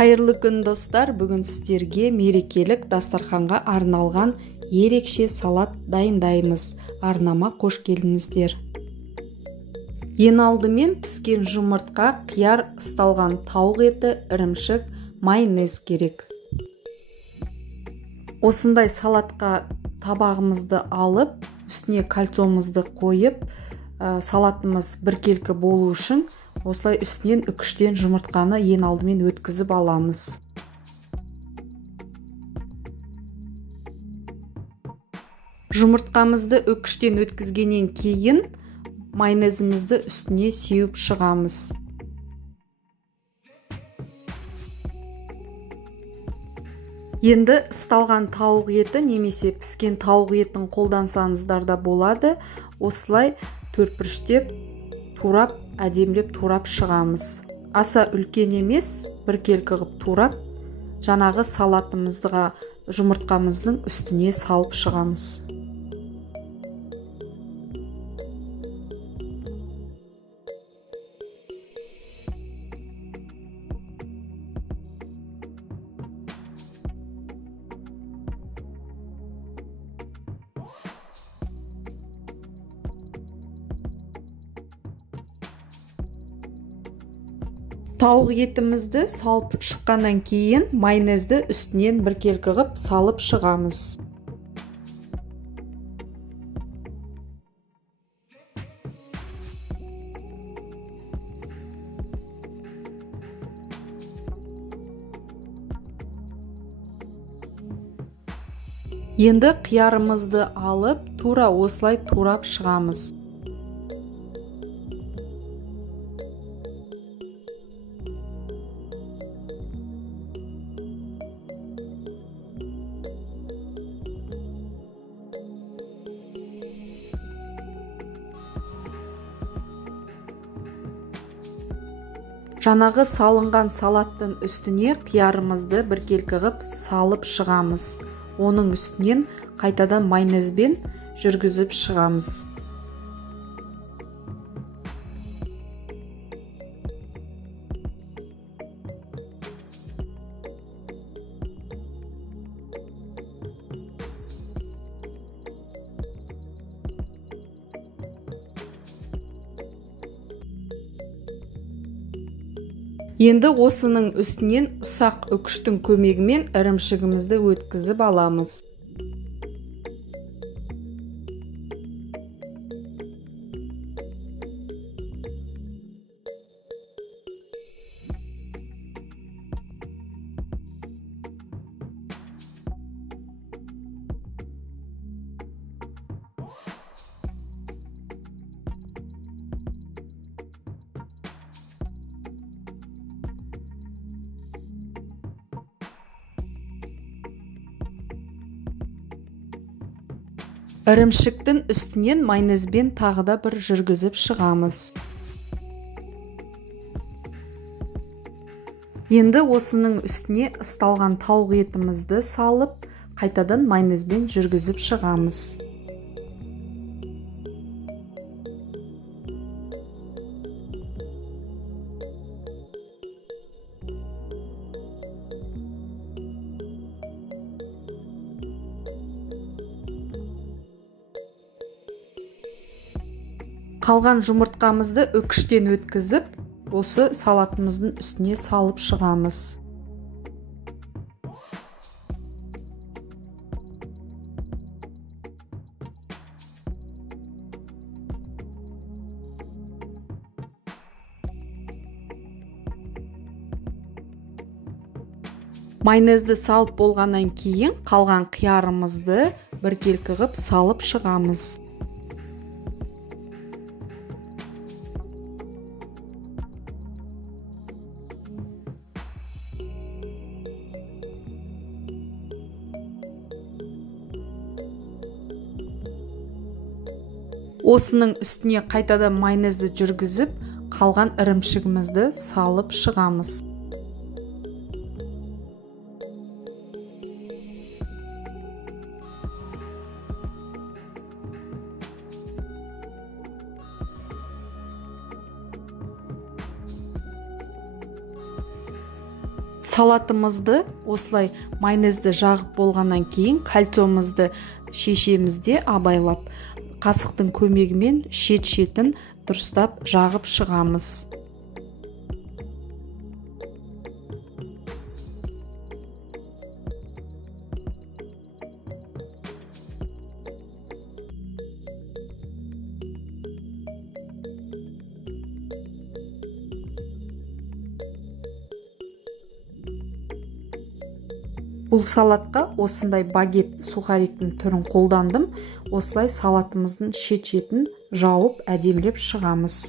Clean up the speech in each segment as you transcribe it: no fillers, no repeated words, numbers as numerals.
Қайырлы күн достар, бүгін сіздерге мерекелік дастарханға арналған ерекше салат дайындаймыз. Арнама қош келдіңіздер. Ең алдымен піскен жұмыртқа, қияр, ысталған тауық еті, ірімшік, майонез керек. Осындай салатқа табағымызды алып, үстіне кальцомызды қойып, салатымыз біркелкі болу үшін осылай үстінен үкіштен жұмыртқаны ең алдымен өткізіп аламыз. Жұмыртқамызды үкіштен өткізгеннен кейін майонезімізді үстіне сеуіп шығамыз. Енді ысталған тауық еті немесе піскен тауық етін қолдансаңыздар да болады. Осылай төртбұрыштеп, турап, әдемілеп турап шығамыз. Аса үлкен емес, біркелкі қылып турап, жаңағы салатымызға жұмыртқамыздың үстіне салып шығамыз. Тауық етімізді салып шыққаннан кейін майонезді үстінен біркелкі қылып салып шығамыз. Енді қиярымызды алып, тура осылай турап шығамыз. Жаңағы салынған салаттың үстіне қиярымызды біркелкі қылып салып шығамыз. Оның үстінен қайтадан майонезбен жүргізіп шығамыз. Енді осының үстінен ұсақ үкіштің көмегімен ірімшігімізді өткізіп аламыз. Ірімшіктің үстінен майонезбен тағы да бір жүргізіп шығамыз. Енді осының үстіне ысталған тауық етімізді салып, қайтадан майонезбен жүргізіп шығамыз. Қалған жұмыртқамызды үкіштен өткізіп, осы салатымыздың үстіне салып шығамыз. Майонезді салып болғаннан кейін қалған қиярымызды біркелкі қылып салып шығамыз. Осының үстіне қайтадан майонезді жүргізіп, қалған ірімшігімізді салып шығамыз. Салатымызды осылай майонезді жағып болғаннан кейін кольцомызды шешеміз де абайлап қасықтың көмегімен шет-шетін дұрыстап жағып шығамыз. Бұл салатқа осындай багет сухариктің түрін қолдандым. Осылай салатымыздың шет-шетін жауып әдемілеп шығамыз.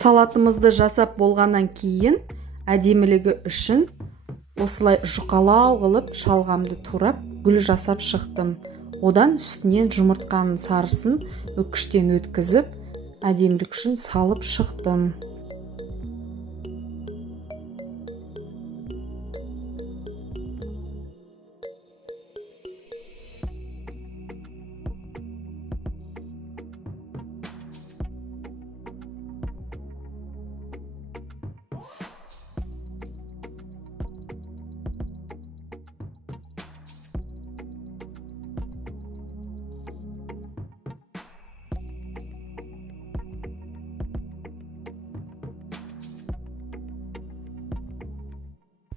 Салатымызды жасап болғаннан кейін әдемілігі үшін осылай жұқалау қылып шалғамды турап гүл жасап шықтым. Одан үстінен жұмыртқаның сарысын үккіштен өткізіп әдемілік үшін салып шықтым.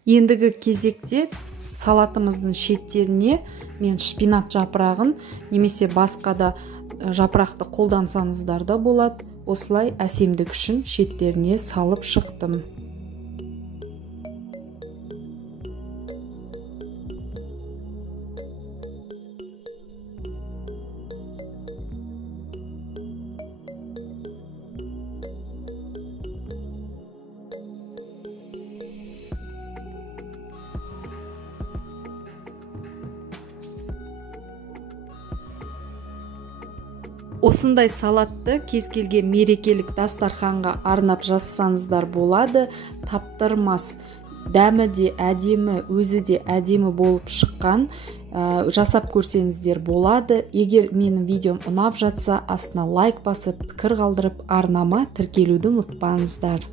Ендігі кезекте салатымыздың шеттеріне мен шпинат жапырағын немесе басқа да жапырақты қолдансаңыздар да болады. Осылай әсемдік үшін шеттеріне салып шықтым. Осындай салатты кез келген мерекелік дастарханға арнап жазсаңыздар болады. Таптырмас, дәмі де әдемі, өзі де әдемі болып шыққан. Жасап көрсеңіздер болады. Егер менің видеом ұнап жатса, астына лайк басып, пікір қалдырып, арнама тіркелуді ұмытпаңыздар.